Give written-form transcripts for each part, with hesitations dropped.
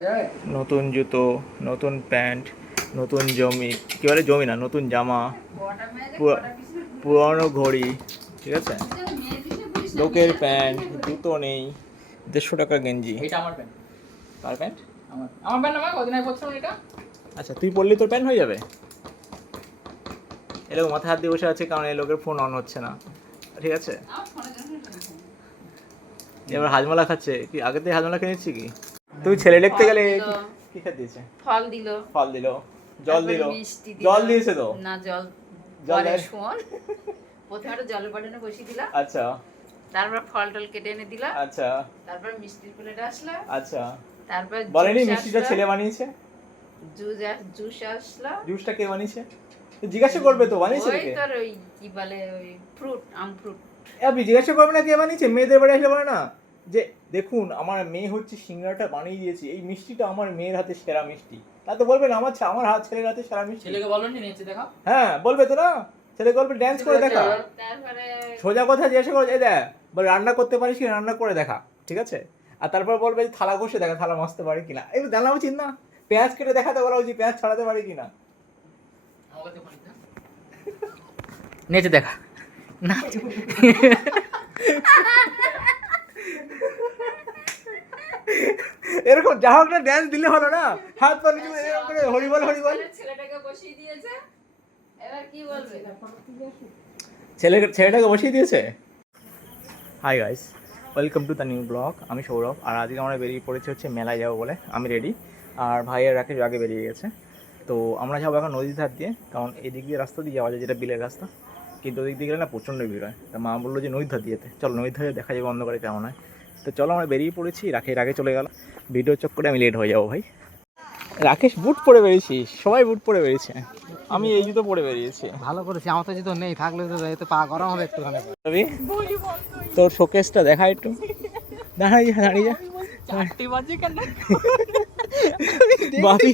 নতুন জুতো, নতুন প্যান্ট, নতুন জমি, কি বলে জমি না, নতুন জামা, পুরনো ঘড়ি, ঠিক আছে, লোকের প্যান্ট, জুতো নেই, 150 টাকা গেঞ্জি। এটা আমার প্যান্ট। কার প্যান্ট? আমার প্যান্ট আমার কদিন আগে পরছিলাম এটা। আচ্ছা, তুই পরলি তোর প্যান্ট হয়ে যাবে? এরকম মাথায় হাত দিয়ে বসে আছে কারণ এই লোকের ফোন অন হচ্ছে না, ঠিক আছে। এবার হাজমলা খাচ্ছে কি? আগে থেকে হাজমলা খেয়েছি কি? তুই ছেলে দেখতে গেলে কি খেতে দিয়েছে? ফল দিল, ফল দিল, জল দিল, মিষ্টি দিল। জল দিয়েছে তো না, জল জল পরে দেয়? শোন, প্রথমে একটা জলের বটনে বসিয়ে দিলাম, আচ্ছা তারপর ফল টল কেটে এনে দিলাম, আচ্ছা তারপর মিষ্টির প্লেট আসলো, আচ্ছা। তারপর বলেনি মিষ্টিটা ছেলে বানিয়েছে? জুস আসলো। জুসটা কে বানিয়েছে? জিজ্ঞাসা করবে তো বানিয়েছে ওই কে? তোর ওই কি বলে ওই ফ্রুট, আম ফ্রুট। আপনি জিজ্ঞাসা করবে না কে বানিয়েছে? মেয়েদের বাড়ি আসলে বলে না যে দেখুন আমার মেয়ে হচ্ছে সিঙ্গারাটা বানিয়ে দিয়েছে, এই মিষ্টিটা আমার মেয়ের হাতে সেরা মিষ্টি। তা তো বলবে না আমার হাত ছেলের হাতে সেরা মিষ্টি। ছেলেকে বলনি নেচে দেখাও। হ্যাঁ বলবে তো না, ছেলে বলবে ড্যান্স করে দেখা। তারপরে সোজা কথা জিজ্ঞাসা করে এই দেখ বল রান্না করতে পারিস কি, রান্না করে দেখা, ঠিক আছে। আর তারপর বলবে যে থালা ঘষে দেখা, থালা মাজতে পারি কিনা, এগুলো জানা উচিত না? পেঁয়াজ কেটে দেখাতে বলা উচিত, পেঁয়াজ ছড়াতে পারি কিনা। আমাকে তো পারি না। নেচে দেখা না। এরকম যা হোক না ড্যান্স দিলে হলো না, হাত পা নিচু এরকম করে হরিবল হরিবল। ছেলেটাকে বসিয়ে দিয়েছে, এবার কি বলবে? ছেলেটাকে বসিয়ে দিয়েছে। Hi guys, welcome to the new blog. আমি সৌরভ, আর আজকে আমরা বেরিয়ে পড়েছি হচ্ছে মেলায় যাবো বলে। আমি রেডি, আর ভাইয়ের রাকেশ আগে বেরিয়ে গেছে। তো আমরা যাবো এখন নদীর ধার দিয়ে, কারণ এদিক দিয়ে রাস্তা দিয়ে যাওয়া যায় যেটা বিলের রাস্তা, কিন্তু ওদিক দিয়ে গেলে না প্রচণ্ড ভিড় হয়। তা মা বললো যে নদীর ধার দিয়েতে চলো, নদীর ধারে দেখা যাবে অন্ধকারে কেমন হয়। তো চলো আমরা বেরিয়ে পড়েছি, রাকেশ আগে চলে গেল। ভিডিও চক্করে আমি লেট হয়ে যাবো ভাই। রাকেশ বুট পরে বেরিয়েছিস? সবাই বুট পরে বেরিয়েছে, আমি এই জুতো পরে বেরিয়েছি। ভালো করেছি, আমার তো জুতো নেই, থাকলে তো এতে পা গরম হবে একটুখানি। রবি, তোর শোকেসটা দেখা একটু, দাঁড়িয়ে যা দাঁড়িয়ে যা। চারটি বাজে কেন? বাপি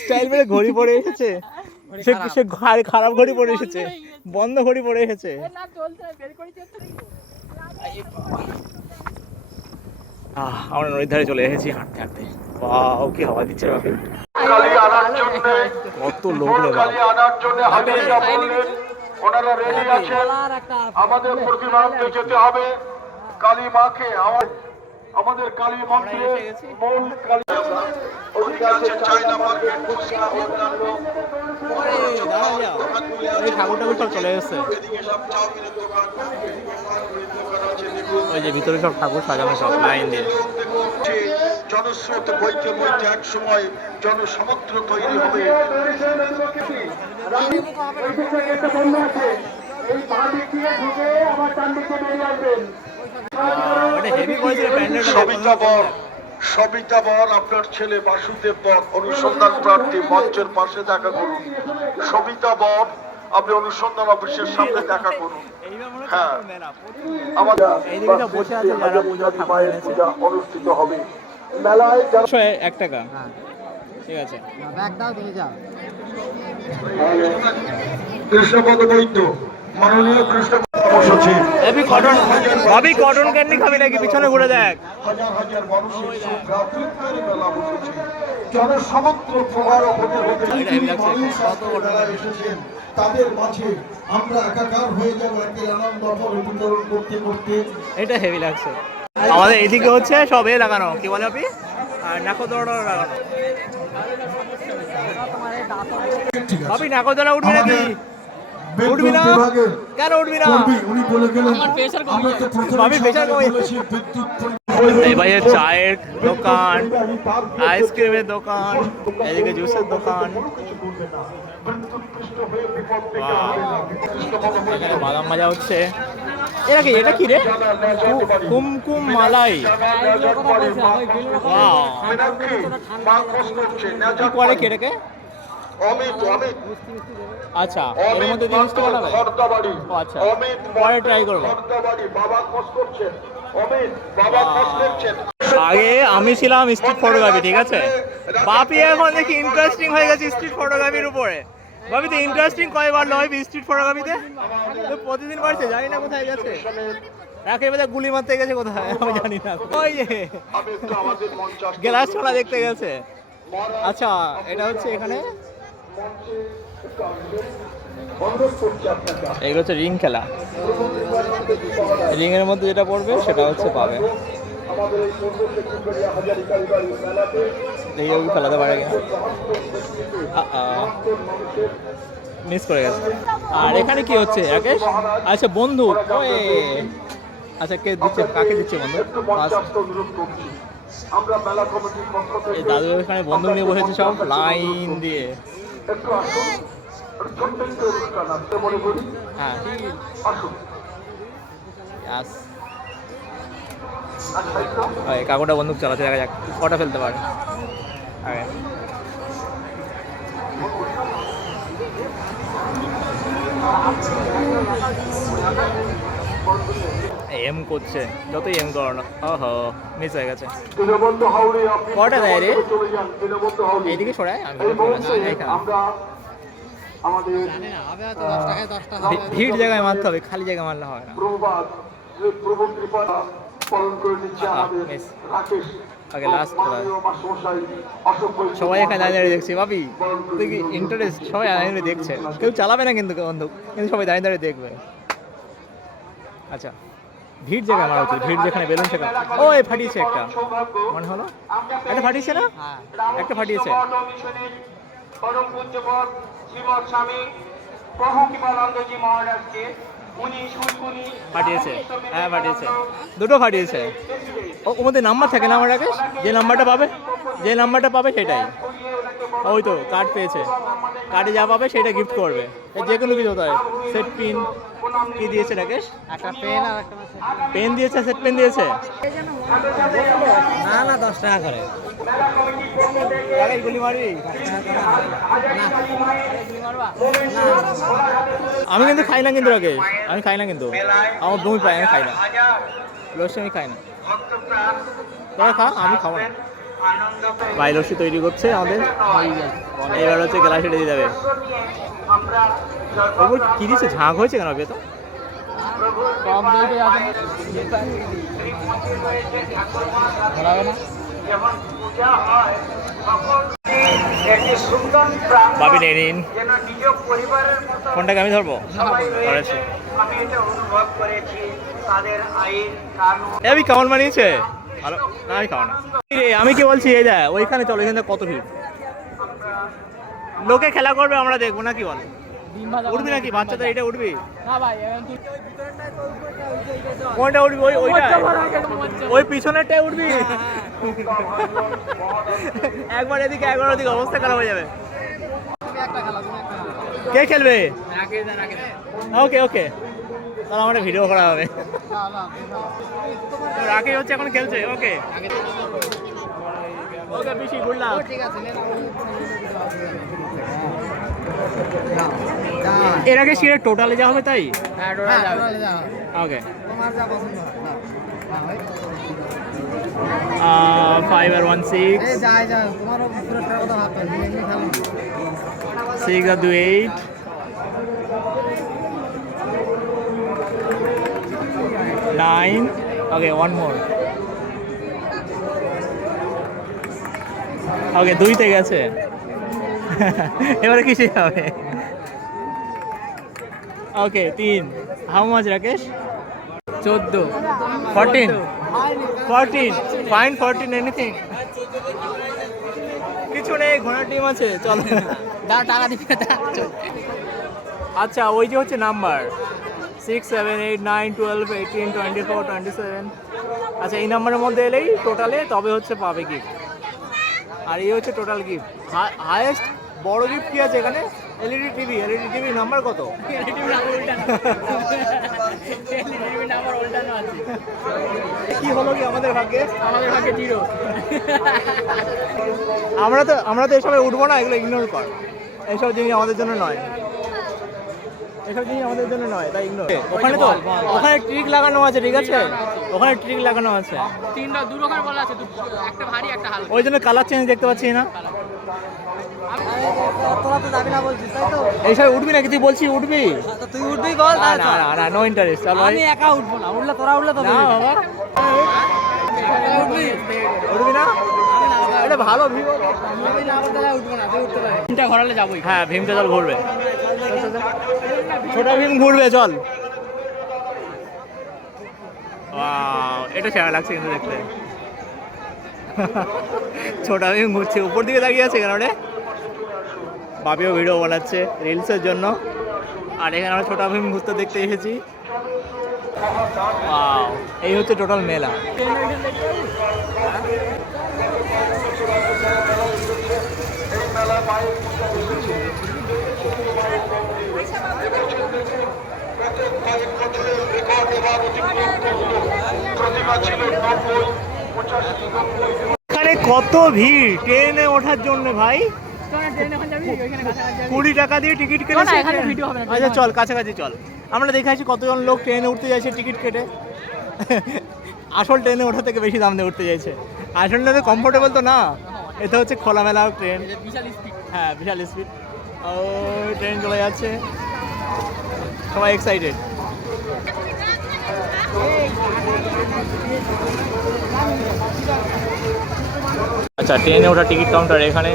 স্টাইল মেরে ঘড়ি পরে এসেছে, সে খারাপ ঘড়ি পরে এসেছে, বন্ধ ঘড়ি পরে এসেছে। আমরা নদীর ধারে চলে এসেছি হাঁটতে হাঁটতে। বাও কি হাওয়া দিচ্ছে বাপি, কত লোক রে বাপ। ওনারা রেডি আছেন, আমাদের প্রতিমা আনতে যেতে হবে। কালী মাকে আমাদের কালী মন্দিরের মূল কালী ঠাকুর ঠাকুর সব চলে এসেছে, ওই যে ভিতরে সব ঠাকুর সাজানো সব লাইন দিয়ে। জনস্রোত বইতে বইতে এক সময় জনসমুদ্র তৈরি হবে। সবিতা বর আপনার ছেলে বাসুদেব বর অনুসন্ধান প্রার্থী মঞ্চের পাশে দেখা করুন। সবিতা বর আপনি অনুসন্ধান অফিসের সামনে দেখা করুন। হ্যাঁ, আমাদের পূজা অনুষ্ঠিত হবে মেলায়। 1 টাকা, ঠিক আছে। কৃষ্ণপদ বৈদ্য, মাননীয় কৃষ্ণপদ সচিব। ভাবি কটন ক্যান্ডি খাবি নাকি? পিছনে ঘুরে দেখ, হাজার হাজার মানুষের ভ্রাতৃত্বের মেলা বসেছে। জনসমুদ্র প্রবাহ হতে হতে মানুষ মেলায় এসেছেন, তাদের মাঝে আমরা একাকার হয়ে যাব একের আনন্দ বিতরণ করতে করতে। এটা হেভি লাগছে। আমাদের এদিকে হচ্ছে সব এ লাগানো, কি বলে আপনি, নাকোদড়া লাগানো। ভাবি নাকোদড়া উঠবি নাকি? উঠবি না কেন? উঠবি না? উনি বলে গেলেন ভাবি প্রেশার কমে। এই ভাইয়ের চায়ের দোকান, আইসক্রিমের দোকান, এদিকে জুসের দোকান, এখানে বাদাম ভাজা হচ্ছে। এটা কি রে? কুমকুম মালাই। কি করে কেটেকে? আচ্ছা, এর মধ্যে দিয়ে মিষ্টি বানাবে? আচ্ছা, পরে ট্রাই করবো। আগে আমি ছিলাম স্ট্রিট ফটোগ্রাফি, ঠিক আছে। বাপি এখন দেখি ইন্টারেস্টিং হয়ে গেছে স্ট্রিট ফটোগ্রাফির উপরে। বাপি তো ইন্টারেস্টিং কয়বার নয় স্ট্রিট ফটোগ্রাফিতে, তো প্রতিদিন বাড়ছে, জানি না কোথায় গেছে। রাকেশ বাজার গুলি মারতে গেছে কোথায় আমি জানি না। ওই যে আমি একটু আমাদের মঞ্চে আসতে গ্লাস ছোড়া দেখতে গেছে। আচ্ছা এটা হচ্ছে এখানে অনুরোধ করছি আপনাকে এগুলো হচ্ছে রিং খেলা। রিং এর মধ্যে যেটা পড়বে সেটা হচ্ছে পাবে। আমাদের এই পূর্ব সেক্রেটারিয়া হাজারিকারি বাড়ি মেলাতে দেখি ওই খেলাতে পারে কিনা। মিস করে গেছে। আর এখানে কি হচ্ছে রাকেশ? আচ্ছা বন্ধু ওই আচ্ছা কে দিচ্ছে, কাকে দিচ্ছে বন্ধু? একটু মঞ্চে আসতে অনুরোধ করছি। আমরা মেলা কমিটির পক্ষ এই থেকে দাদু এখানে বন্ধু নিয়ে বসেছে সব লাইন দিয়ে। একটু আসুন, একটু ছোট্ট একটু অনুষ্ঠান আসতে মনে করি। হ্যাঁ আসুন ইয়াস। আচ্ছা একটু ওই কাকুটা বন্দুক চালাচ্ছে, দেখা যাক কটা ফেলতে পারে আগে। এম করছে, যতই এম করো না। ওহো মিস হয়ে গেছে। দীনবন্ধু হাওড়ে আপনি কটা দেয় রে? চলে যান দীনবন্ধু হাওড়ে। এইদিকে সরাই আমি এই মুহূর্তে এখানে। আমরা আমাদের জানি না হবে হয়তো 10 টাকায় 10টা হবে। ভিড় জায়গায় মারতে হবে, খালি জায়গায় মারলে হয় না। প্রভুবাদ যে প্রভু কৃপা পালন করে নিচ্ছে আমাদের মিস। রাকেশ আগে last মাননীয় মাস্টারমশাই অশোক বৈদ্য সবাই এখানে দাঁড়িয়ে দাঁড়িয়ে দেখছে। ভাবি তুই কি ইন্টারেস্ট? সবাই দাঁড়িয়ে দাঁড়িয়ে দেখছে, কেউ চালাবে না কিন্তু বন্দুক, কিন্তু সবাই দাঁড়িয়ে দাঁড়িয়ে দেখবে। আচ্ছা ভিড় জায়গায় মারা উচিত, ভিড় যেখানে বেলুন সেখানে। ও এই ফাটিয়েছে একটা, মনে হলো একটা ফাটিয়েছে না? হ্যাঁ একটা ফাটিয়েছে। পরম পূজ্যপদ শ্রীমৎ স্বামী প্রভু কৃপানন্দজি মহারাজকে উনি সুরকুনি ফাটিয়েছে, হ্যাঁ ফাটিয়েছে, দুটো ফাটিয়েছে। ওর মধ্যে নাম্বার থাকে না আমার রাকেশ? যে নাম্বারটা পাবে সেটাই। ওই তো কার্ড পেয়েছে, কার্ডে যা পাবে সেটা গিফট করবে। যে কোনো কিছু হতে হয়। সেট পিন কি দিয়েছে রাকেশ? একটা পেন আর একটা পেন দিয়েছে, সেট পেন দিয়েছে। না না 10 টাকা করে। রাকেশ গুলি মারবি? আমি কিন্তু খাই না কিন্তু রাকেশ, আমি খাই না কিন্তু, আমার বমি পাই, আমি খাই না লস্যি, আমি খাই না। তোরা খা, আমি খাবো না। ভাই লস্যি তৈরি করছে আমাদের, এবার হচ্ছে গ্লাসে দিয়ে যাবে। ওপর কি দিচ্ছে? ঝাঁক হয়েছে কেন তো? কম দিয়ে আছে ধরাবে না। যখন পূজা হয় তখন একটি সুন্দর প্রাণ ভাবি নিয়ে নিন যেন নিজ পরিবারের মতো ফোনটাকে, আমি ধরবো। সবাই ধরেছি। রয়েছে। আমি এটা অনুভব করেছি তাদের আইন কানুন এ আমি কেমন বানিয়েছে? ভালো না, আমি খাবো না। এই রে, আমি কি বলছি, এই দেখ ওইখানে চলো, এখানে কত ভিড়, লোকে খেলা করবে, আমরা দেখবো না, কি বল? ডিম ভাজা উঠবি নাকি? বাচ্চাদের এটা উঠবি? না ভাই এখন তুই কোনটা উঠবি? ওইটা ওই পিছনেরটাই উঠবি? একবার এদিকে একবার ওদিকে, অবস্থা খারাপ হয়ে যাবে। একটা খেলা, তুমি একটা খেলা। কে খেলবে? রাখে দে রাখে দে। ওকে ওকে, তাহলে আমাদের ভিডিও করা হবে। না না তুমি খেলা। রাকেশ হচ্ছে এখন খেলছে। ওকে আগে ওকে বেশি গুড লাক। ঠিক আছে নে এর আগে সিরে টোটালে যা হবে তাই? হ্যাঁ ডোরা যাও। ওকে তোমার যা পছন্দ হয় না ভাই 5 আর 1 6 এই যাই যাও, তোমারও পুরস্কার কথা ভাবতে হবে, এমনি খেলো 6 আর 2 8 9 ওকে ওয়ান মোর। ওকে 2 তে গেছে। এবারে কিসে হবে? ওকে 3। How much Rakesh? 14 14 fine 14 anything? কিছু নেই, ঘোড়ার টিম আছে, চল। দাও টাকা দিবে দাও। আচ্ছা ওই যে হচ্ছে নাম্বার 6 7 8 9 12 18 24 27। আচ্ছা এই নাম্বারের মধ্যে এলেই টোটালে তবে হচ্ছে পাবে গিফট। আর এই হচ্ছে টোটাল গিফট। হাইয়েস্ট বড় গিফট কি আছে এখানে? এলইডি টিভি নাম্বার কত? কি হলো কি আমাদের ভাগ্যে? আমাদের ভাগ্যে 0। আমরা তো এসবে উঠবো না, এগুলো ইগনোর কর। এইসব জিনিস আমাদের জন্য নয়, এসব জিনিস আমাদের জন্য নয়, তাই ইগনোর। ওখানে তো ওখানে ট্রিক লাগানো আছে, ঠিক আছে, ওখানে ট্রিক লাগানো আছে। তিনটা দু রকমের বল আছে, একটা ভারী একটা হালকা। ওই জন্য কালার চেঞ্জ দেখতে পাচ্ছি না। তোরা তো যাবি না বলছিস তাই তো? এইসব উঠবি নাকি? তুই বলছি উঠবি? তুই উঠবি বল, না না না না, নো ইন্টারেস্ট। চল ভাই। আমি একা উঠবো না, উঠলে তোরা উঠলে তো না বাবা, উঠবি। উঠবি না? এটা ভালো ভিউ। আমি না করতে গেলে উঠবো না, তুই উঠতে পারিস। তিনটা ঘোরালে যাবোই। হ্যাঁ, ভীমটা চল ঘুরবে। ছোট ভীম ঘুরবে, চল। ওয়াও, এটা সেরা লাগছে কিন্তু দেখতে। ছোট ভীম ঘুরছে, উপর দিকে দাঁড়িয়ে আছে কেন রে? বাপিও ভিডিও বানাচ্ছে রিলসের জন্য, আর এখানে আমরা ছোট ভীম ঘুরতে দেখতে এসেছি। ওয়াও, এই হচ্ছে টোটাল মেলা। এখানে কত ভিড় ট্রেনে ওঠার জন্য ভাই। ট্রেনে ওখানে যাবি, ওইখানে কাছাকাছি যাবি। 20 টাকা দিয়ে টিকিট চল না, কেটে এখানে ভিডিও হবে না। আচ্ছা চল, কাছাকাছি চল। আমরা দেখে আসি কতজন লোক ট্রেনে উঠতে যাচ্ছে টিকিট কেটে। আসল ট্রেনে ওঠা থেকে বেশি দাম দিয়ে উঠতে যাচ্ছে। আসল ট্রেনে কমফোর্টেবল তো না, এটা হচ্ছে খোলামেলা ট্রেন। বিশাল স্পিড। হ্যাঁ, বিশাল স্পিড। ও, ট্রেন চলে যাচ্ছে, সবাই এক্সাইটেড। আচ্ছা, ট্রেনে ওঠা টিকিট কাউন্টার এখানে,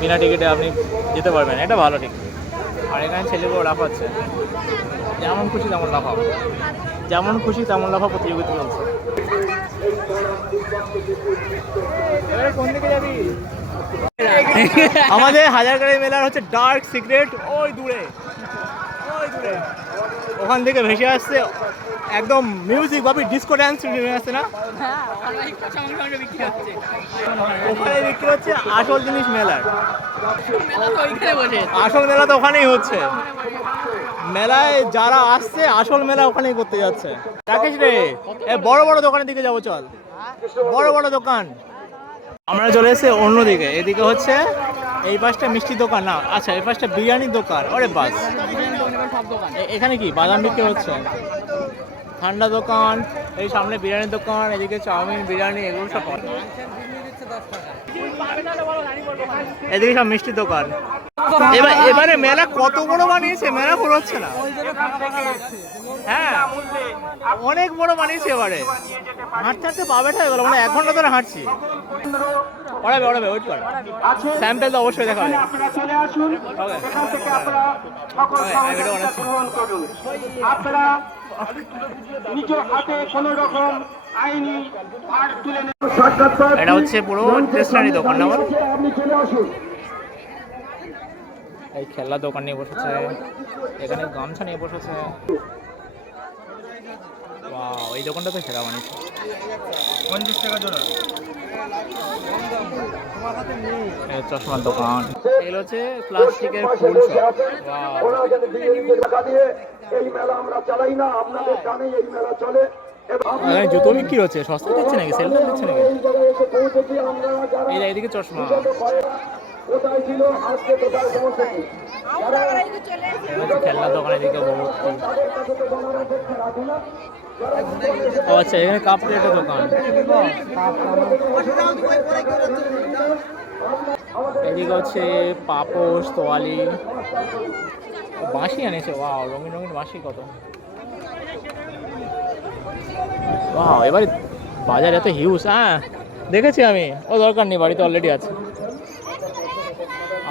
বিনা টিকিটে আপনি যেতে পারবেন, এটা ভালো টিকিট। আর এখানে ছেলেগুলো লাফাচ্ছে, যেমন খুশি তেমন লাফাও, যেমন খুশি তেমন লাফা প্রতিযোগিতা চলছে। এবারে কোন দিকে যাবি? আমাদের হাজারগাড়ি মেলার হচ্ছে ডার্ক সিক্রেট, ওই দূরে, ওই দূরে ওখান থেকে ভেসে আসছে একদম মিউজিক, ভাবি ডিস্কো ড্যান্স নেমে আসছে না? হ্যাঁ, অনলাইন সামনে বিক্রি হচ্ছে। ওখানে বিক্রি হচ্ছে আসল জিনিস মেলার। মেলা তো ওইখানে বসে। আসল মেলা তো ওখানেই হচ্ছে। মেলায় যারা আসছে আসল মেলা ওখানেই করতে যাচ্ছে। রাকেশ রে, বড় বড় দোকানের দিকে যাবো, চল। বড় বড় দোকান। আমরা চলে এসেছি অন্যদিকে, এদিকে হচ্ছে এই পাশটা মিষ্টি দোকান, না আচ্ছা এই পাশটা বিরিয়ানির দোকান। ওরে বাস, সব দোকান। এখানে কি বাদাম বিক্রি হচ্ছে, ঠান্ডা দোকান, এই সামনে বিরিয়ানির দোকান, এদিকে চাউমিন বিরিয়ানি এগুলো সব পাওয়া যায়। এদিকে সব মিষ্টির দোকান। এবারে মেলা কত বড় বানিয়েছে, মেলা পুরো হচ্ছে না। হ্যাঁ, অনেক বড় বানিয়েছে এবারে। হাঁটতে হাঁটতে পা ব্যথা হয়ে গেল, মানে 1 ঘন্টা ধরে হাঁটছি। ওড়াবে ওড়াবে, ওয়েট কর, স্যাম্পেল তো অবশ্যই দেখাবে। আপনারা চলে আসুন, এখান থেকে আপনারা সকল সহযোগিতা গ্রহণ করুন। আপনারা নিজ হাতে কোনো রকম আইনি ভার তুলে নেন। এটা হচ্ছে পুরো স্টেশনারি দোকান না? আপনি চলে আসুন। এই খেলনা দোকান নিয়ে বসেছে, এখানে গামছা নিয়ে বসেছে। ওয়াও, এই দোকানটা তো সেরা বানিয়েছে। 50 টাকা জোড়া। এই চশমার দোকান, এগুলো হচ্ছে প্লাস্টিকের ফুল শপ। ওয়াও, ওরা যেন বিজেপিকে টাকা দিয়ে এই মেলা আমরা চালাই না, আপনাদের টানেই এই মেলা চলে। এখানে জুতো বিক্রি হচ্ছে, সস্তা দিচ্ছে নাকি, সেল দিচ্ছে নাকি? এই জায়গায় এসে পৌঁছেছি আমরা, যারা এই যে এদিকে চশমা, কোথায় ছিল আজকে কোথায় পৌঁছেছি, খেলনা দোকান এদিকে ভর্তি। তাদের কাছে তো জানার অপেক্ষা রাখে না। ও আচ্ছা, এখানে কাপ প্লেটের দোকান। এদিকে হচ্ছে পাপোশ, তোয়ালি, বাঁশি এনেছে। ওয়াও, রঙিন রঙিন বাঁশি কত। ওয়াও, এবারে বাজার এত হিউজ। হ্যাঁ দেখেছি আমি, ও দরকার নেই, বাড়িতে অলরেডি আছে।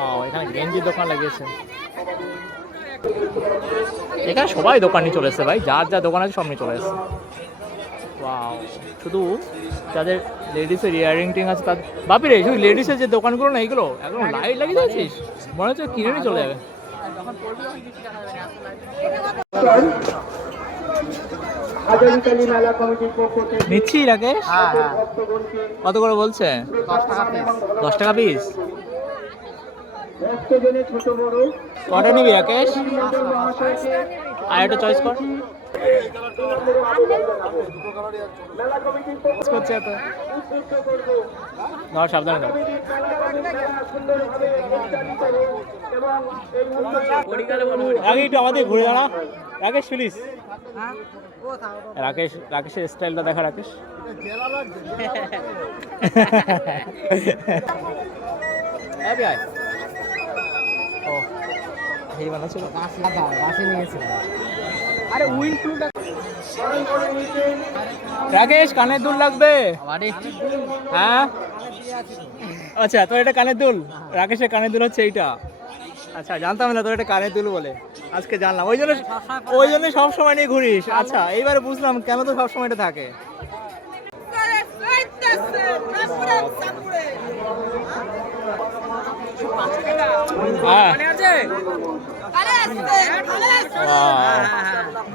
ও, এখানে গেঞ্জির দোকান লাগিয়েছে। এখানে সবাই দোকান নিয়ে চলে এসছে ভাই, যার যা দোকান আছে সব নিয়ে চলে এসছে। ওয়াও, শুধু যাদের লেডিসের ইয়ারিং টিং আছে তাদের। বাপি রে, শুধু লেডিসের যে দোকানগুলো না, এগুলো একদম লাইট লাগিয়ে দিয়েছিস, মনে হচ্ছে কিনে নিয়ে চলে যাবে। হাজারিকালী মেলা কমিটির পক্ষ থেকে নিচ্ছি রাকেশ? কত করে বলছে? 10 টাকা পিস। ভক্তজনে ছোট বড় কটা নিবি রাকেশ? মহাশয়কে আর একটা চয়েস কর। মেলা কমিটির পক্ষ করছে এত, উদ্বুদ্ধ করব ধর সাবধানে ধর। সুন্দরভাবে পরিচালিত হোক এবং এই মুহূর্তে আগে একটু আমাদের ঘুরে দাঁড়া রাকেশ, প্লিজ। রাকেশের স্টাইলটা দেখা রাকেশ। আয় ও এই বানাচ্ছিল গাছে নিয়েছিলাম। আরে উইন্ড ফ্লুটা রাকেশ কানের দুল লাগবে আরে হ্যাঁ আচ্ছা তো এটা কানের দুল রাকেশের কানের দুল হচ্ছে এইটা আচ্ছা জানতাম না তো এটা কানের দুল বলে আজকে জানলাম ওই জন্য সব সময় নিয়ে ঘুরিস আচ্ছা এইবারে বুঝলাম কেন তো সব সময় এটা থাকে হ্যাঁ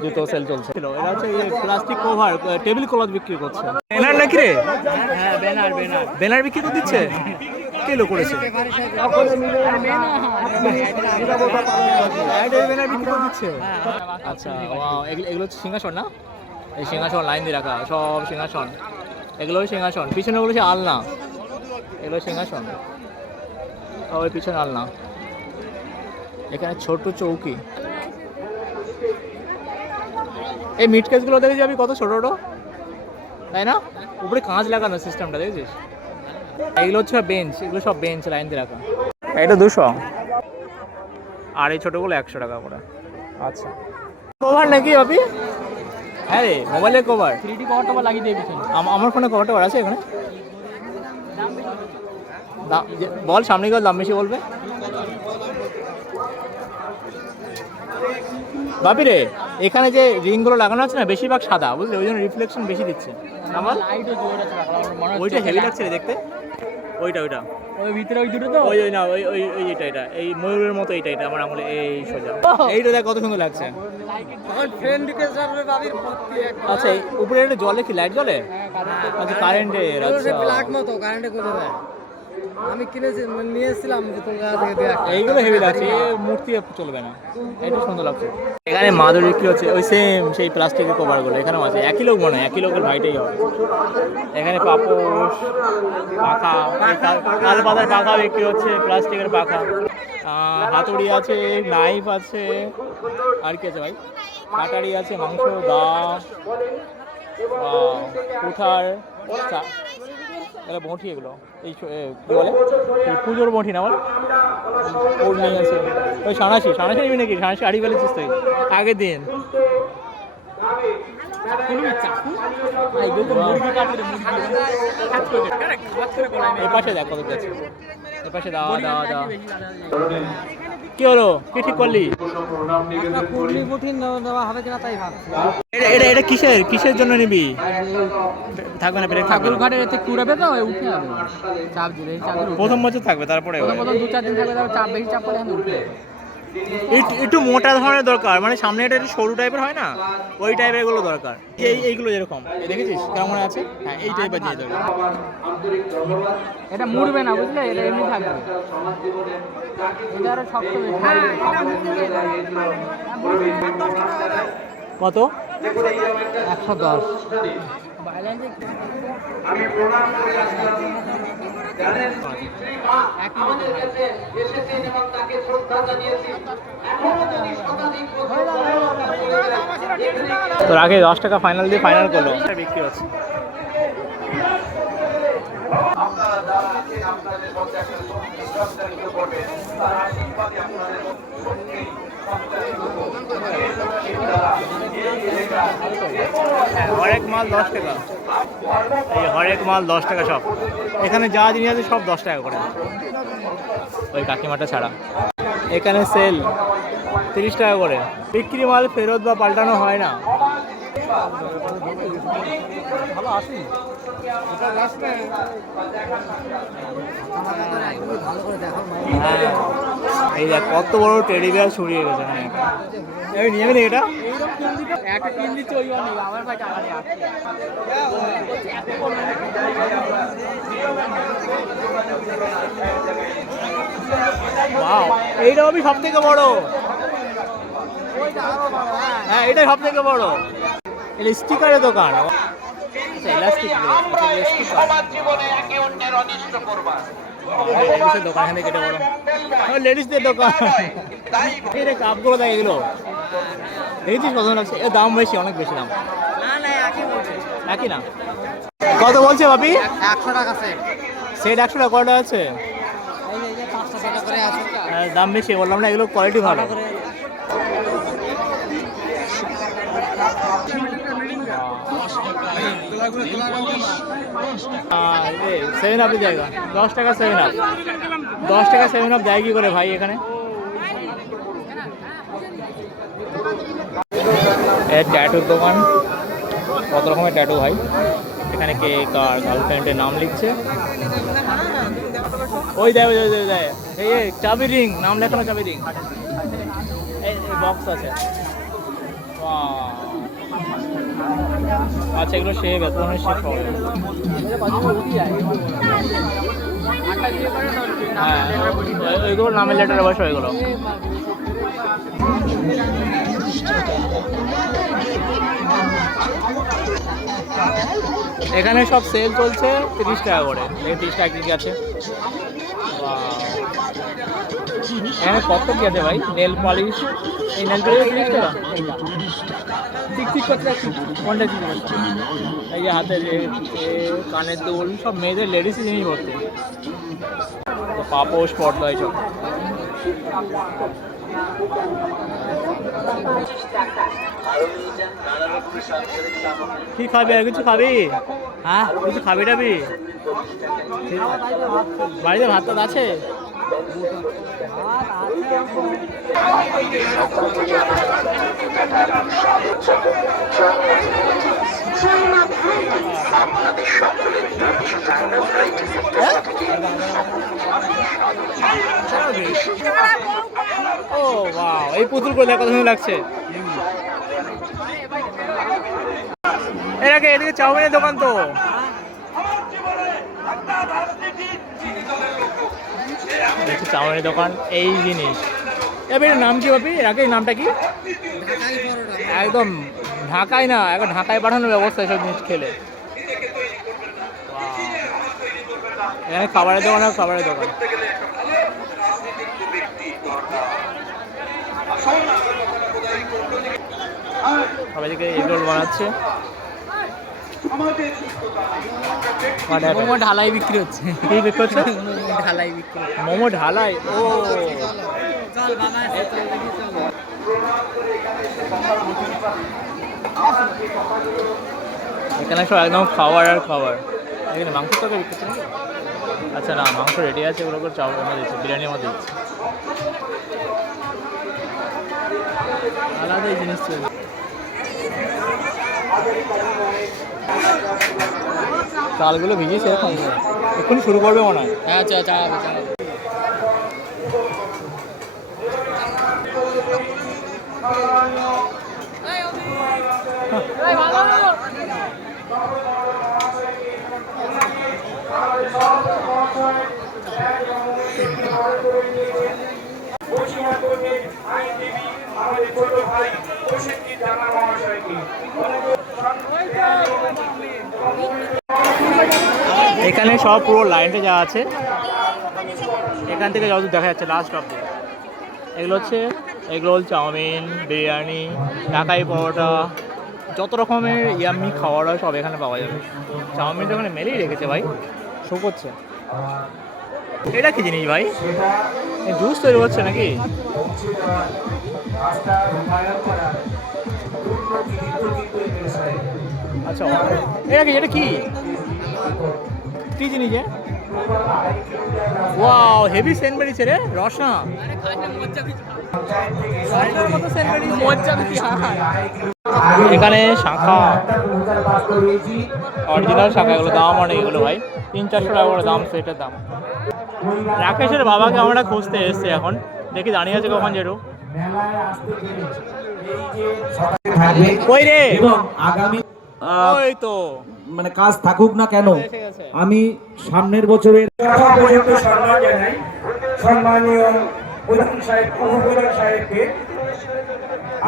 জুতো সেল চলছে এরা হচ্ছে প্লাস্টিক কভার টেবিল ক্লথ বিক্রি করছে ব্যানার নাকি রে হ্যাঁ ব্যানার ব্যানার ব্যানার বিক্রি করে দিচ্ছে কে লো করেছে ব্যানার বিক্রি করে দিচ্ছে আচ্ছা এগুলো হচ্ছে সিংহাসন না এই সিংহাসন লাইন দিয়ে রাখা সব সিংহাসন এগুলো সিংহাসন পিছনে বলেছে আলনা এগুলো সিংহাসন ওই পিছনে আলনা এখানে ছোট চৌকি এই মিট কেসগুলো দেখে যাবি কত ছোট ছোট তাই না উপরে কাঁচ লাগানো সিস্টেমটা দেখেছিস এগুলো হচ্ছে বেঞ্চ এগুলো সব বেঞ্চ লাইন দিয়ে রাখা এটা 200 আর এই ছোটোগুলো 100 টাকা করে আচ্ছা কভার নাকি আপনি হ্যাঁ রে মোবাইলের কভার 3D কভার টভার লাগিয়ে দিয়ে পিছনে। আমার ফোনে কভার টভার আছে এখানে বল সামনে গেলে দাম বেশি বলবে বাপি রে এখানে যে রিংগুলো লাগানো আছে না বেশিরভাগ সাদা বুঝলি ওই জন্য রিফ্লেকশন বেশি দিচ্ছে আমার লাইটও জোরে আছে রাখলাম আমার মনে হচ্ছে ওইটা হেভি লাগছে রে দেখতে ওইটা ওই ভিতরে ওই দুটো তো ওই না ওই এটা এই ময়ূরের মতো এইটা আমার আমলে এই সোজা এইটা দেখ কত সুন্দর লাগছে তখন ফ্রেন্ড রিকোয়েস্ট আসবে বাবির ভর্তি একটা আচ্ছা উপরে এটা জলে কি লাইট জ্বলে আচ্ছা কারেন্টের আচ্ছা প্লাগ মতো কারেন্টে করে দেয় আমি কিনেছি নিয়েছিলাম যে তোমরা থেকে দেখ এইগুলো হেভি লাগছে মূর্তি চলবে না এটা সুন্দর লাগছে এখানে মাদুর বিক্রি হচ্ছে ওই সেম সেই প্লাস্টিকের কভারগুলো এখানেও আছে একই লোক মনে হয় একই লোকের ভাইটাই হবে এখানে পাপোশ পাখা তাল পাতার পাখা বিক্রি হচ্ছে প্লাস্টিকের পাখা হাতুড়ি আছে নাইফ আছে আর কি আছে ভাই কাটারি আছে মাংস দা কুঠার এটা বঁটি এগুলো এই কী বলে এই পুজোর বঁটি না আমার ওর নেই আছে ওই সাঁড়াশি নিবি নাকি সাঁড়াশি হারিয়ে ফেলেছিস তুই আগের দিন এই পাশে দেখ কত আছে এই পাশে দাওয়া কি হলো কি ঠিক করলি এটা কিসের জন্য নিবি থাকবে না ব্রেক থাকবে ঘাটে এতে কুড়াবে তো উঠে যাবে চাপ দিলে প্রথম বছর থাকবে তারপরে প্রথম 2-4 দিন থাকবে তারপর চাপ বেশি চাপ পড়ে আমি উঠে একটু মোটা ধরনের দরকার মানে সামনে এটা একটু সরু টাইপের হয় না ওই টাইপের এগুলো দরকার এইগুলো যেরকম দেখেছিস কেমন আছে হ্যাঁ এই টাইপের দিয়ে দরকার এটা মুড়বে না বুঝলে এটা এমনি থাকবে এটা আরো শক্ত কত 110 আমি প্রণাম করে আসলাম জানেন আমাদের কাছে এসেছেন এবং তাকে শ্রদ্ধা জানিয়েছি এখনো যদি শতাধিক তো আগে 10 টাকা ফাইনাল দিয়ে ফাইনাল করলো বিক্রি হচ্ছে আপনারা যারা আছেন আপনাদের মধ্যে একটা সঞ্চারিত করবেন তার আশীর্বাদে আপনাদের সত্যি হরেক মাল 10 টাকা এই হরেক মাল 10 টাকা সব এখানে যা জিনিস আছে সব 10 টাকা করে ওই কাকিমাটা ছাড়া এখানে সেল 30 টাকা করে বিক্রি মাল ফেরত বা পাল্টানো হয় না ভালো আসি এই দেখ কত বড় টেডি বিয়ার ছড়িয়ে গেছে হ্যাঁ এই নিয়ে নেই এটা একটা কিন দিচ্ছে ওই অনেক আমার ভাই টাকা নিয়ে আসছে ওয়াও এইটা আমি সব থেকে বড় হ্যাঁ এটাই সব থেকে বড় এটা স্টিকারের দোকান ইলাস্টিক জীবনে একে অন্যের অনিষ্ট করবা লেডিসের দোকান এখানে কেটে বড় লেডিসদের দোকান এই রে কাপগুলো দেখ এগুলো দেখেছিস কত লাগছে এর দাম বেশি অনেক বেশি দাম একই না কত বলছে বাপি 100 টাকা সেট সেট 100 টাকা কটা আছে দাম বেশি বললাম না, এগুলো কোয়ালিটি ভালো। সেভেন আপই জায়গা 10 টাকা 7 আপ, 10 টাকা 7 আপ দেয় কি করে ভাই এখানে? ট্যাটুর দোকান, কত রকমের ট্যাটু ভাই। এখানে কেক আর গার্লফ্রেন্ডের নাম লিখছে। ওই দেয় ওই দেয় দেয় এই চাবি রিং, নাম লেখানো চাবি রিং, এই বক্স আছে। আচ্ছা এগুলো শেভ, এত ধরনের শেভ হবে। হ্যাঁ ওইগুলো নামের লেটার বসে ওইগুলো। এখানে সব সেল চলছে 30 টাকা করে, 30 টাকা কি আছে। এখানে কত কি আছে ভাই? নেল পলিশ, এই নেল পলিশ 30 টাকা। কোনটা কি? এই যে হাতের কানের দুল, সব মেয়েদের লেডিস জিনিস ভর্তি। পাপোশ পর্দা এইসব। কি খাবি? আর কিছু খাবি? হ্যাঁ কিছু খাবি টাবি? বাড়িতে ভাত টাত আছে? ও বাহ, এই পুতুল করে দেখা সুন্দর লাগছে। এটাকে এদিকে চাউমিনের দোকান তো। চাউমিনের দোকান, এই জিনিস। এবার নাম কি বাপি? রাখি নামটা কি? একদম ঢাকায় না, এখন ঢাকায় পাঠানোর ব্যবস্থা এসব জিনিস খেলে। এখানে খাবারের দোকান আর খাবারের দোকান। সবাইকে এগরোল বানাচ্ছে। মোমো ঢালাই বিক্রি হচ্ছে। কি বিক্রি হচ্ছে? ঢালাই বিক্রি। মোমো ঢালাই? ও এখানে সব একদম খাবার আর খাবার। এখানে মাংস তো বিক্রি হচ্ছে নাকি? আচ্ছা না, মাংস রেডি আছে, ওগুলো করে চাউলের মধ্যে দিচ্ছে, বিরিয়ানির মধ্যে দিচ্ছে। আলাদাই জিনিস চলছে। চালগুলো ভিজিয়েছে এখন, এক্ষুনি শুরু করবে মনে হয়। হ্যাঁ আচ্ছা আচ্ছা। এখানে সব পুরো লাইনটা যা আছে, এখান থেকে যত দেখা যাচ্ছে লাস্ট অব্দি, এগুলো হচ্ছে এগরোল, চাউমিন, বিরিয়ানি, ঢাকাই পরোটা, যত রকমের ইয়াম্মি খাওয়ার হয় সব এখানে পাওয়া যাবে। চাউমিনটা ওখানে মেলেই রেখেছে ভাই, শো করছে। এটা কি জিনিস ভাই? জুস তৈরি হচ্ছে নাকি? আচ্ছা এটা কি? এটা কি কি জিনিস? ওয়াও, হেভি সেন্ট বেরিয়েছে রে, রসনা। এখানে শাখা, অরিজিনাল শাখা, এগুলো দাম অনেক, এগুলো ভাই 300-400 টাকা করে দাম, সেটার দাম। রাকেশের বাবাকে আমরা খুঁজতে এসেছি এখন, দেখি দাঁড়িয়ে আছে কখন যেটু। কই রে? আগামী ওই তো মানে কাজ থাকুক না কেন, আমি সামনের বছরের সম্মান জানাই সম্মানীয় প্রধান সাহেব, উপপ্রধান সাহেবকে।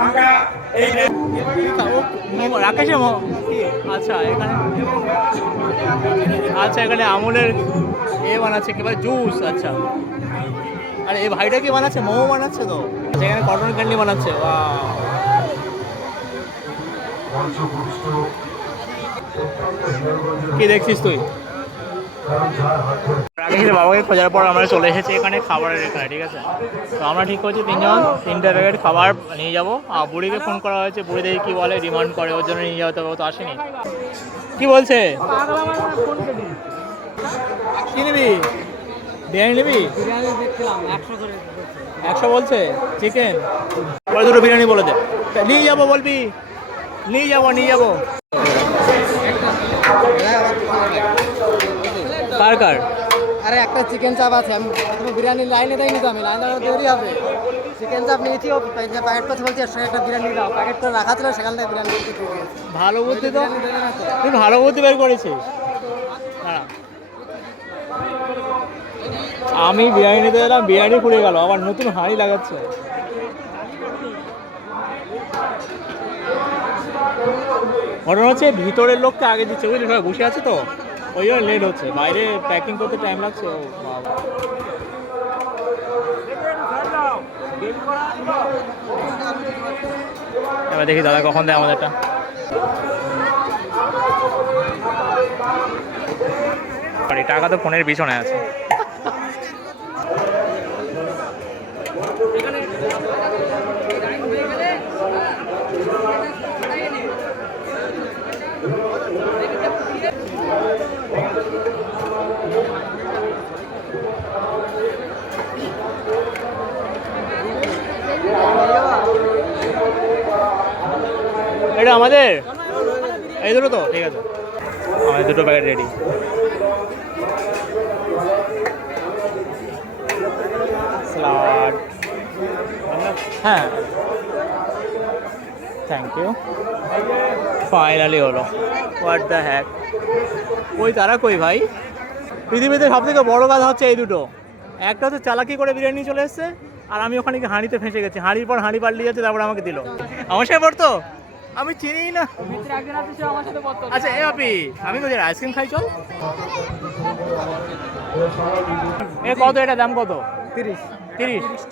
আমরা এই রাকেশের আচ্ছা এখানে, আচ্ছা এখানে আমুলের বানাচ্ছে কি ভাই, জুস। আচ্ছা আরে এই ভাইটা কি বানাচ্ছে? মোমো বানাচ্ছে তো। আচ্ছা এখানে কটন ক্যান্ডি বানাচ্ছে। কি দেখছিস তুই? আগে থেকে বাবাকে খোঁজার পর আমরা চলে এসেছি এখানে খাবারের এখানে, ঠিক আছে। তো আমরা ঠিক করছি 3 জন 3টে প্যাকেট খাবার নিয়ে যাবো। আর বুড়িকে ফোন করা হয়েছে, বুড়ি দেখি কী বলে, ডিমান্ড করে ওর জন্য নিয়ে যাওয়া, তবে ও তো আসেনি। কি বলছে? কি নিবি? বিরিয়ানি নিবি? 100 বলছে চিকেন, ওই দুটো বিরিয়ানি বলে দে। নিয়ে যাবো বলবি? নিয়ে যাবো। কার কার? আরে একটা চিকেন চাপ আছে, আমি এখনো বিরিয়ানির লাইনে দেয়নি তো, আমি লাইন দাঁড়ানো দেরি হবে। চিকেন চাপ নিয়েছি, ও প্যাকেট করছে, বলছি একশো একটা বিরিয়ানি দাও, প্যাকেট করে রাখা ছিল, সেখান থেকে বিরিয়ানি দিয়ে দিয়েছে। ভালো বুদ্ধি তো, তুই ভালো বুদ্ধি বের করেছিস। হ্যাঁ, আমি বিরিয়ানি নিতে এলাম, বিরিয়ানি পুড়ে গেল, আবার নতুন হাঁড়ি লাগাচ্ছে। ঘটনা হচ্ছে ভিতরের লোককে আগে দিচ্ছে, বুঝলি, সবাই বসে আছে তো, ওই জন্য লেট হচ্ছে, বাইরে প্যাকিং করতে টাইম লাগছে। ও বাবা, এবার দেখি দাদা কখন দেয় আমাদেরটা। টাকা তো ফোনের পিছনে আছে। এটা আমাদের এই দুটো তো, ঠিক আছে, আমাদের দুটো প্যাকেট রেডি। স্যালাড, হ্যাঁ, থ্যাংক ইউ। ফাইনালি হলো। What the heck. ওই তারা কই ভাই? পৃথিবীতে সব থেকে বড় কথা হচ্ছে এই দুটো। একটা হচ্ছে চালাকি করে বিরিয়ানি চলে এসছে, আর আমি ওখানে হাঁড়িতে ফেঁসে গেছি, হাঁড়ির পর হাঁড়ি পাল্টে যাচ্ছে, তারপরে আমাকে দিল। আমার সাথে পড়তো, আমি চিনি না। আচ্ছা এ আপি, আমি কোথায় আইসক্রিম খাই, চল। এ কত? এটা দাম কত? 30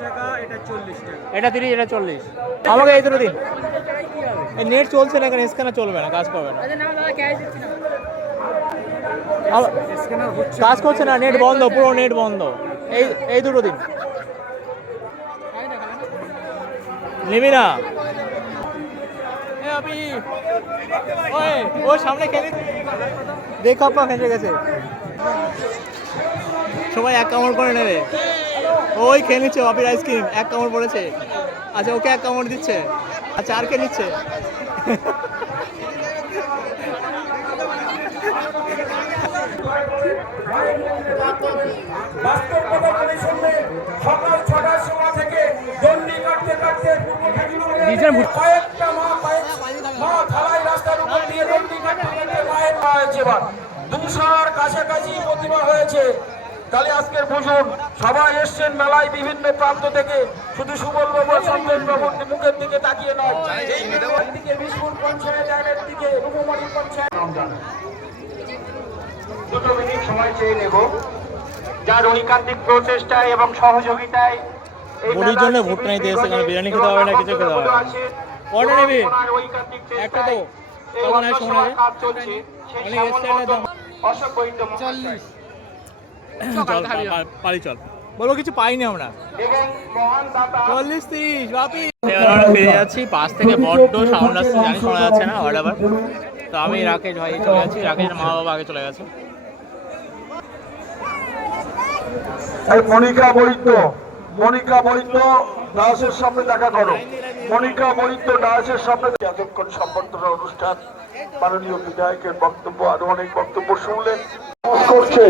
টাকা। এটা 40 টাকা। এটা 30, এটা 40। আমাকে এই দুটো দিন। এই নেট চলছে না এখানে, স্ক্যানার চলবে না, কাজ করবে না। কাজ করছে না, নেট বন্ধ, পুরো নেট বন্ধ। এই দুটো দিন। নিবি না? ওর সামনে খেলে দেখ, আপা ফেঁসে গেছে। সবাই 1 কামড় করে নেবে। ওই খেয়ে নিচ্ছে বাপির আইসক্রিম, 1 কামড় পড়েছে। আচ্ছা ওকে 1 কামড় দিচ্ছে। আচ্ছা আর কে নিচ্ছে? সকাল 6টার সময় থেকে দণ্ডি কাটতে কয়েকটা মা থালায় রাস্তার উপর দিয়ে দণ্ডি কাটতে মায়ের পা হয়েছে। এবার 200-র কাছাকাছি প্রতিমা হয়েছে। তাহলে আজকের বুঝুন, সবাই এসছেন মেলায় বিভিন্ন প্রান্ত থেকে, শুধু সুবল বাবু, সন্তোষ বাবুর মুখের দিকে তাকিয়ে নয়, এই দিকে বিষ্ণুর পঞ্চায়েতের দিকে, রূপমারি পঞ্চায়েত। 2 মিনিট সময় চেয়ে নেব, যার ঐকান্তিক প্রচেষ্টায় এবং সহযোগিতায় বুড়ির জন্য ভুট্টা নিতে এসে, কারণ বিরিয়ানি খেতে হবে না, কিছু খেতে হবে না। অর্ডার নিবি? একটা তো তখন আর সময় নেই, অনেক এক্সট্রা দাম। চল পারি, চল বলবো, কিছু পাইনি আমরা। 40-30 বাপি। এবার আমরা ফিরে যাচ্ছি, পাশ থেকে বড্ড সাউন্ড আসছে, জানি শোনা যাচ্ছে না, হোয়াটএভার। তো আমি রাকেশ ভাই চলে যাচ্ছি, রাকেশের মা বাবা আগে চলে গেছে। মনিকা বৈদ্য দাসের সামনে দেখা করো। মনিকা বৈদ্য দাসের সামনে এতক্ষণ সম্বর্ধনা অনুষ্ঠান, মাননীয় বিধায়কের বক্তব্য, আরো অনেক বক্তব্য শুনলেন। খোঁজ করছে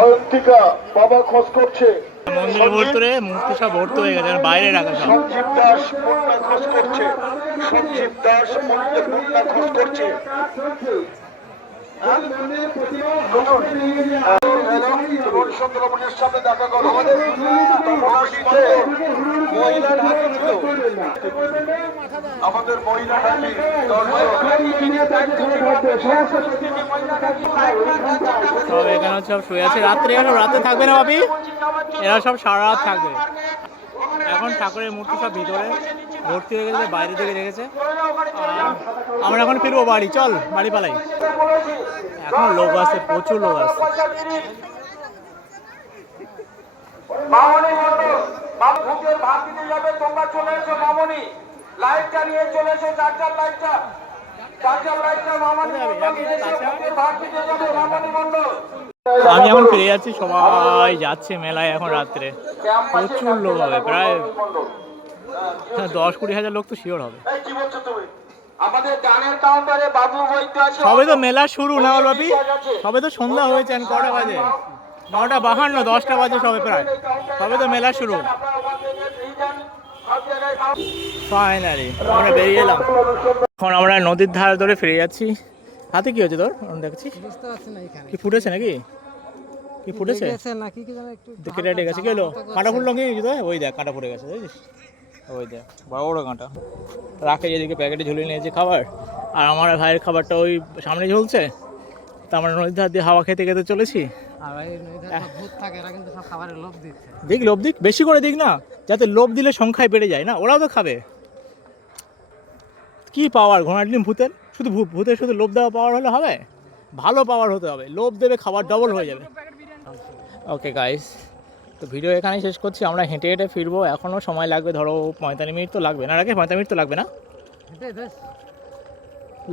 অয়ন্তিকা বাবা, খোঁজ করছে মন্দিরের ভেতরে মূর্তি সব ভর্তি হয়ে গেছে, বাইরে রাখা সব। সঞ্জীব দাস মুন্না খোঁজ করছে, সঞ্জীব দাস মুন্না খোঁজ করছে। সামনে দেখা করো। আমাদের মহিলা সব এখানে সব শুয়ে আছে, রাত্রে রাতে থাকবে না ভাবি, এরা সব সারা রাত থাকবে। এখন ঠাকুরের মূর্তি সব ভিতরে, ভর্তি হয়ে গেছে, বাইরে থেকে রেখেছে। আমরা এখন ফিরবো বাড়ি, চল বাড়ি পালাই। এখন লোক আসছে, প্রচুর লোক আসছে। মামনি মণ্ডল ভোটের ভাগ দিতে যাবে, তোমরা চলে এসো। মামনি লাইটটা নিয়ে চলে এসো, চার্জার লাইটটা মামনি মণ্ডল ভোটের ভাগ দিতে যাবে। মামনি মণ্ডল আমি এখন ফিরে যাচ্ছি, সবাই যাচ্ছে মেলায় এখন রাত্রে। প্রচুর লোক হবে, প্রায় 10-20 হাজার লোক তো শিওর হবে। এই কি বলছো তুমি? আমাদের গানের কাউন্টারে বাবু বইতে আছে। সবে তো মেলা শুরু না হল বাপি, সবে তো সন্ধ্যা হয়েছে। কটা বাজে? 9:52, 10টা বাজে সবে প্রায়, সবে তো মেলা শুরু। ফাইনালি আমরা বেরিয়ে এলাম। এখন আমরা নদীর ধার ধরে ফিরে যাচ্ছি। হাতে কি হচ্ছে তোর? দেখছি বুঝতে পারছি না এখানে কি ফুটেছে নাকি? কি ফুটেছে গেছে নাকি কি জানো একটু কেটে কেটে গেছে। কি হলো? কাঁটা ফুটলো কি তো? ওই দেখ কাঁটা ফুটে গেছে, বুঝছিস? ওই দেখ বড় বড় কাঁটা। রাখে যেদিকে প্যাকেটে ঝুলিয়ে নিয়েছে খাবার, আর আমার ভাইয়ের খাবারটা ওই সামনে ঝুলছে। তা আমরা নদীর ধার দিয়ে হাওয়া খেতে খেতে চলেছি। আর ভাই নদীতে সব ভূত থাকে, এরা কিন্তু সব খাবারের লোভ দিচ্ছে। দিক লোভ দিক, বেশি করে দিক না, যাতে লোভ দিলে সংখ্যায় বেড়ে যায় না, ওরাও তো খাবে। কি পাওয়ার ঘোড়ার ডিম ভূতের? শুধু ভূতের শুধু লোভ দেওয়া পাওয়ার হলে হবে? ভালো পাওয়ার হতে হবে, লোভ দেবে খাবার ডবল হয়ে যাবে। ওকে গাইস, তো ভিডিও এখানেই শেষ করছি। আমরা হেঁটে হেঁটে ফিরবো, এখনও সময় লাগবে ধরো 45 মিনিট তো লাগবে না। আগে 45 মিনিট তো লাগবে না?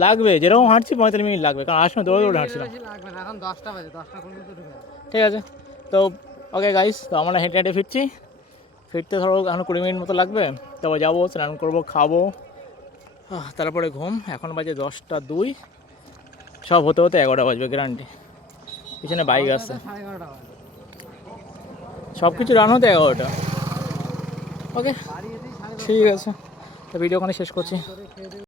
লাগবে, যেরকম হাঁটছি 45 মিনিট লাগবে, কারণ আসলে দৌড়ে দৌড়ে হাঁটছিলাম। লাগবে না, এখন 10টা বাজে, 10টা পর্যন্ত ঢুকে যাবে। ঠিক আছে, তো ওকে গাইস, তো আমরা হেঁটে হেঁটে ফিরছি। ফিরতে ধরো এখন 20 মিনিট মতো লাগবে। তারপর যাবো, স্নান করবো, খাবো, তারপরে ঘুম। এখন বাজে 10:02, সব হতে হতে 11টা বাজবে গ্যারান্টি। পিছনে বাইক আসছে, 11:30 বাজে। সব কিছু রান হতে 11টা। ওকে ঠিক আছে, তো ভিডিও ওখানে শেষ করছি।